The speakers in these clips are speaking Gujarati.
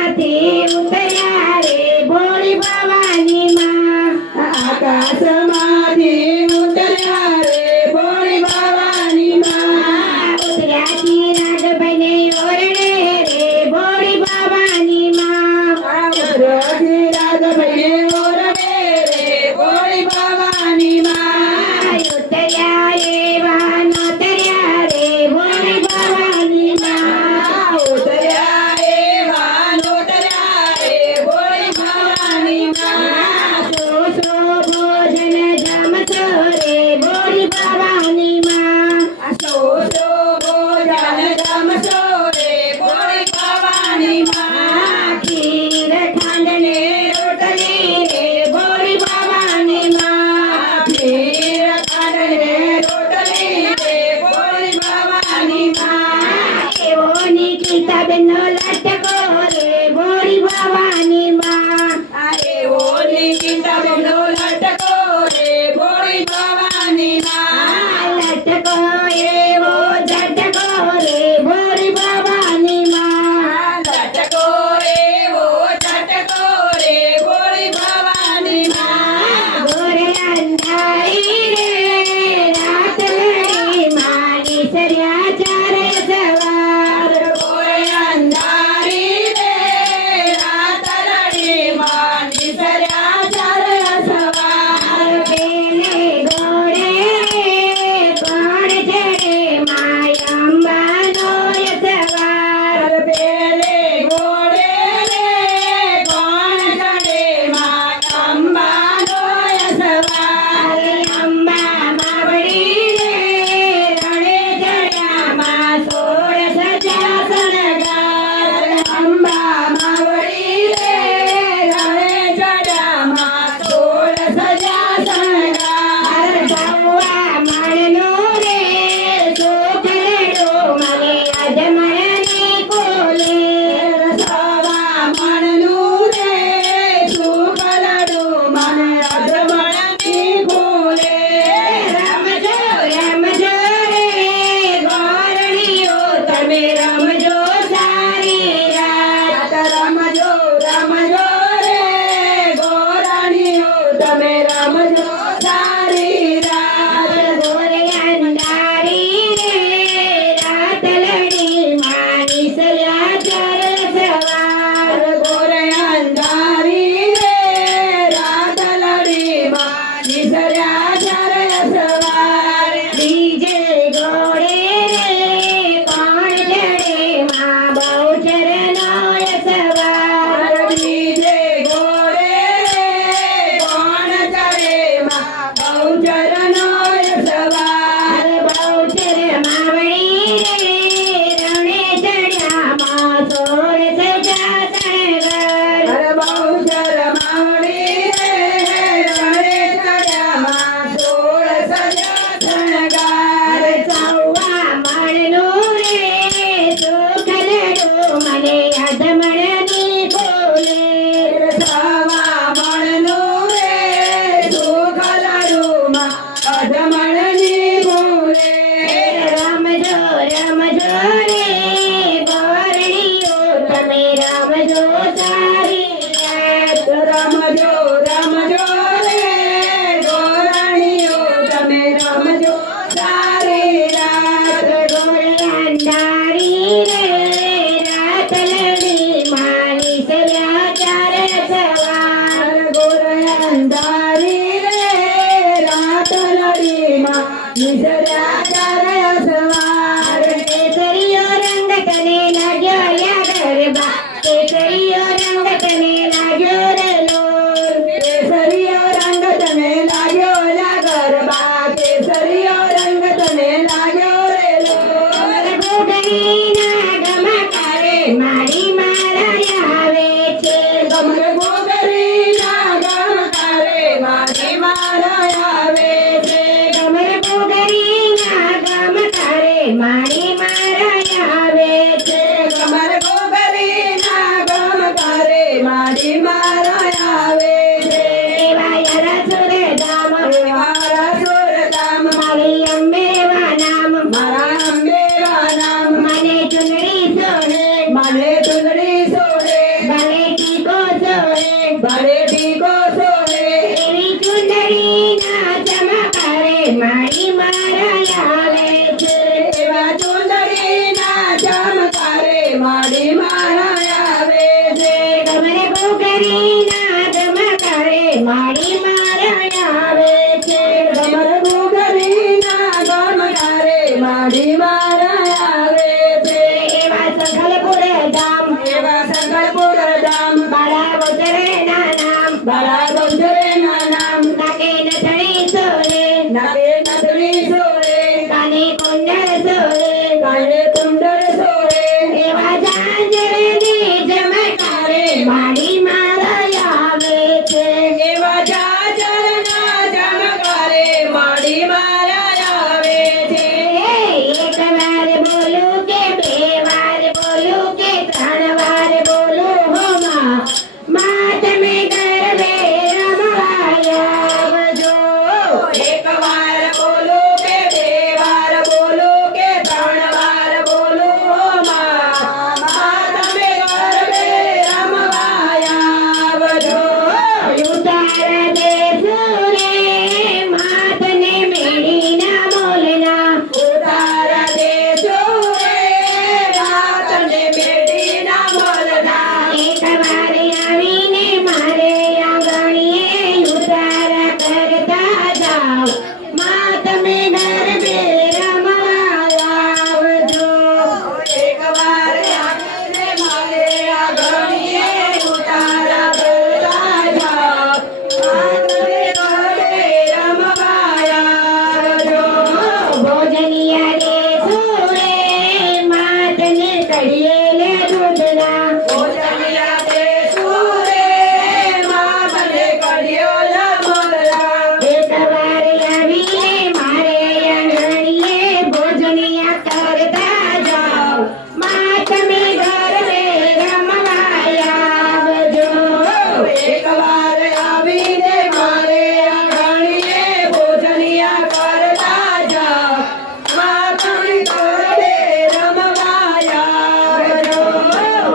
આકાશમાંથી ઉતર્યા રે ભોળી ભવાની માં આકાશમાંથી ઉતર્યા રે ભોળી ભવાની માં ઉતર્યા ચિરાગભાઈને ઓરડે રે ભોળી ભવાની માં ચિરાગભાઈને ઓરડે રે ભોળી ભવાની માં ઉતર્યા એવા નોતર્યા રે ભોળી ભવાની માં ઉતર્યા એવા નોતર્યા રે ભોળી ભવાની માં સો ભોજન જમશો રે ભોળી ભવાની માં સો ભોજન જમશો રે ભોળી ભવાની માં ખીર ખાંડ ને રોટલી રે ભોળી ભવાની માં ખીર ખાંડ ને રોટલી રે ભોળી ભવાની માં એવો નિકિતા બેનનો લટકો રે ભોળી ભવાની માં એવો નિકિતાબેનનો લટકો રે ભોળી ભવાની માં લટકો એવો ઝટકો રે ભોળી ભવાની માં લટકો એવો ઝટકો રે ભોળી ભવાની માં ગોરે અંધારી રે રાત લડી માની સર્યા ચારે સવાર ગોરે અંધારી રે રાત લડી માં નિસર્યા ચારે સવાર પેલે ગોળે કોણ ચડે માય અંબાનો સવાર પેલે ઘોડે રે કોણ ચડે માં અંબાનો સવાર અંબા માવડી રે રણે ચડ્યામાં 16 સજા શણગાર અંબા માવડી રે રણે ચડ્યામાં 16 સજા શણગાર સવા માણનું રે સુખડો મને અજમણની કોલે સવા મણનું રે સુખલડું મને અજમણની ભૂલે રમજો રમજો રે ગોરણીઓ તમે રમજો સારી રાત રમજો રમજો રે ગોરાણીઓ તમે રમજો સારી રાત ગોરે અંધારી રે રાત લડી માની સયા ચાર સવાર ગોરે અંધારી રે રાત લડી માં નિસર્યા ચારે સવાર બીજે ગોળે રે કોણ ચડે માં બહુચરનો સવાર બીજે ઘોડે રે કોણ ચડે માં બહુચરનો સવાર બહુચર માવડી રે રણે ચડ્યામાં 16 સજા શણગાર બહુચર માવડી રે રણે ચડ્યામાં 16 સજા શણગાર સવા માણનું રે સુખલડું મને અધમણની કોલે સવા મણનું રે સુખલડું માં અધમણની ભૂલે રમજો રમજો રે ગોરણીઓ તમે રમજો સારી રાત રમજો રમજો રે ગોરાણીઓ તમે રમજો સારી રાત ગોરે અંધારી રે રાત લડી માની સયા ચાર સવાર ગોરે અંધારી રે રાત લડી માં નિસર્યા ચારે સવાર કેસરીયો રંગ તને લાગ્યો યા ગરબા કેસરીયો રંગ ભાડેથી કોસો રે એવી ચુંદડીના ચમકારે મારી મારા આવે છે એવા ચુંદડીના ચમકારે માડી મારા આવે છે કમરે ઘૂઘરીના ચમકારે મારી મારા આવે છે કમર ઘૂઘરીના ચમકારે માડી મારા આવે છે એવા સંખલપુર ધામ એવા સંકલ્પુર ધામ બાળા ગોચરેના નામ બાળા ગોંધરેના નામ નાકે નથણી સોરે નાગે નથરી સોરે કાને કુંડળ સોરે કાળે કુંડળ સોરે એવા ઝાંઝરની ચમકારે મારી મારા આવે છે એવા જાજરના ચમકારે માડી મારા આવે છે એક વાર બોલું કે બે વાર બોલું કે ત્રણ વાર બોલું હો માં તમે ગરબે રમવા આવજો એક વાર બોલો કે બે વાર બોલો કે ત્રણ વાર બોલો માં તમે ગરબે રમવા આવજો ઉતારા દેશું રે માતને મેળીના બોલના ઉતારા દેજો રે રાતને બેટીના બોલના એક વાર આવીને મારે આંગણીએ ઉતારા કરતા જાઓ માં તમે ગરબે રમવા આવજો એક વાર આવીને મારે આંગણીએ ઉતારા કરતા જાઓ તમે ગરબે રમવા આવજો ભોજનિયા દેશું રે માતને કઢીએલે દૂધના ભોજનિયા દેશું રે માં મને કઢ્યો લમલા એક વાર આવીને મારે આંગણીએ ભોજનિયા કરતા જાઓ માં તમે ગરબે રમવા આવજો એક વાર આવીને મારે આંગણીએ ભોજનિયા કરતા જાઓ માં તમે ગરબે રમવા આવજો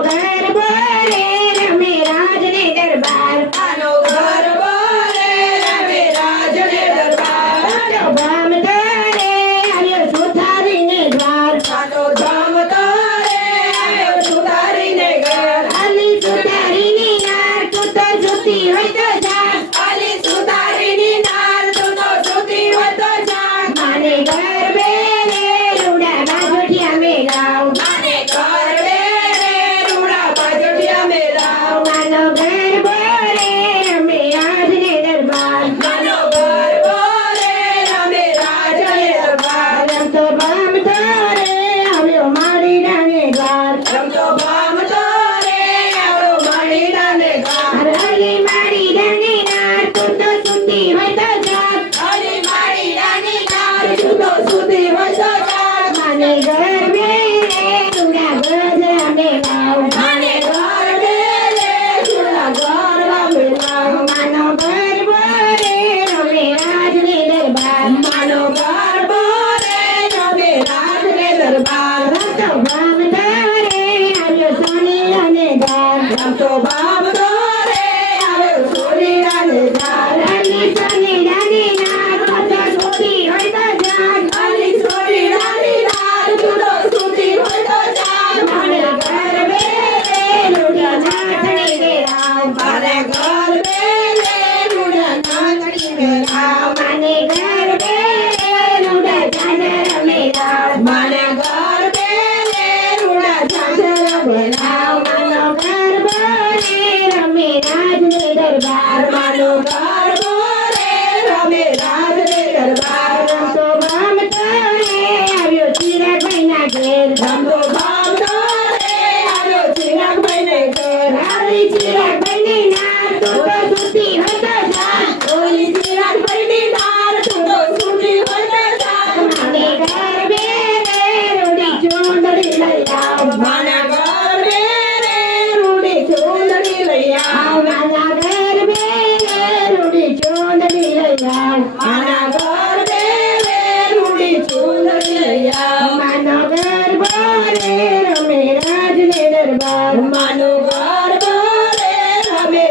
ગરબો રે રમે રાજને દરબાર આનો ગરબો રે રમે રાજને દરબાર ગામ તારે આવ્યો સુથારીને દ્વાર આનો ધામ તારે આવ્યો સુધારીને ઘર આલી સુથારીની નાર તું તો જુતી હોય તો જા આલી સુધારીની નાર તું તો સુતી હોય તો જાગ માને ગરબે રે રૂડા બાજોઠિયા મેલાવ માને ગરબે રે રૂડા બાજોઠિયા મેલાવ માનો ગરબો રે રમે રાજને દરબાર માનો ગરબો રે રમે રાજને દરબાર રમતો ભમતો રે આવ્યો મારી રાને દ્વાર રમતો ભામતો રે આવ્યો મણીડાને ઘર હરલી મારી રાને નાર તું તો સુતી હોય તો જા અલી મારી રાની નાર તું તો સુતી હોય તો જાગ માને ગરબે રે રૂડા ગજરા મેલાવ માને ગરબે રે રૂડા ગરબા મેલાવ માનો ગરબો રે રમે રાજને દરબાર માનો ગરબો રે રમે રાજને દરબાર રમતો ભમતો રે આવ્યો સોનીલાને દ્વાર રમતો ભામતો રે આવ્યો સોનીડાને ઘર હરલી સોનીલાને નાર તું તો સુતી હોય તો જા અલી સોનીડાની નાર તું તો સુતી હોય તો જાગ માને ગરબે રે રૂડા નાચણી મેલાવ મારે ગરબે રે રૂડા નાચણી મેલાવ માને ગરબે રે રૂડા ઝાંઝર મેલાવ માને ગરબે રે રૂડા ઝાંઝર મેલાવ માનો ગરબો રે રમે રાજને દરબાર માનો ગરબો રે રમે રાજને દરબાર રમતો ભમતો રે આવ્યો ચિરાગભાઈના ઘેર રમતો ભામતો રે આવ્યો ચિરાગભાઈને ઘર હાલી ચિરાગભાઈની નાર તું તો સુતી હોય તો જા ઓલી ચિરાગભાઈની નાર તું તો સુતી હોય તો જાગ માને ગરબે રે રૂડી ચૂંદડી લઈ આવ માના ગરબે રે રૂડી ચૂંદડી લઈ આવ માના ગરબે રે રૂડી ચૂંદડી લઈ આવ માના ગરબે રે રૂડી ચૂંદડી લઈ આવ માનો ગરબો રે રમે રાજને દરબાર માનો ગરબો રે રમે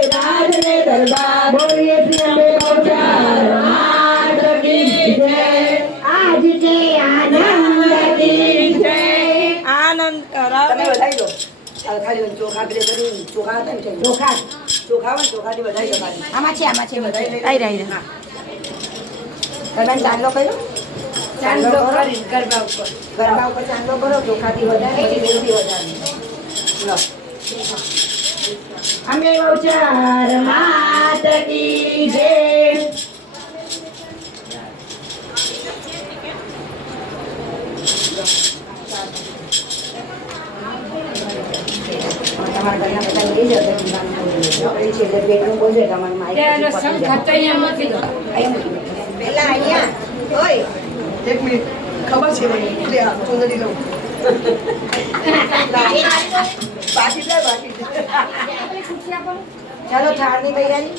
લેવાનું. ચોખા પેલે બધું ચોખા હતા ને તે. ચોખા ચોખા હોય ને ચોખાથી વધારે જગાડી. આમાં છે આઈ રહી હા. તમે ચાંદલો કર્યો? ચાંદલો કરી ગરબા ઉપર ગરબા ઉપર ચાંદલો કરો, ચોખાથી વધારે પછી દેવથી વધારે. લો. અમે ગૌચર માત કી જય. તમારા ઘરના બધા લઈ જાઓ તો દીવાનું બોલજો. છેલ્લે પેટનું બોલજો તમારું માઇક પછી પતી જાય. પેલા અહીંયા ઓય એક મિનિટ ખબર છે મને લે આ ચુંદડી લઉં બાકી ચાલો થાળની તૈયારી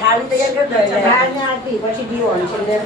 થાળની તૈયાર કરી દો થાળને આરતી પછી દીવો અને છેલ્લે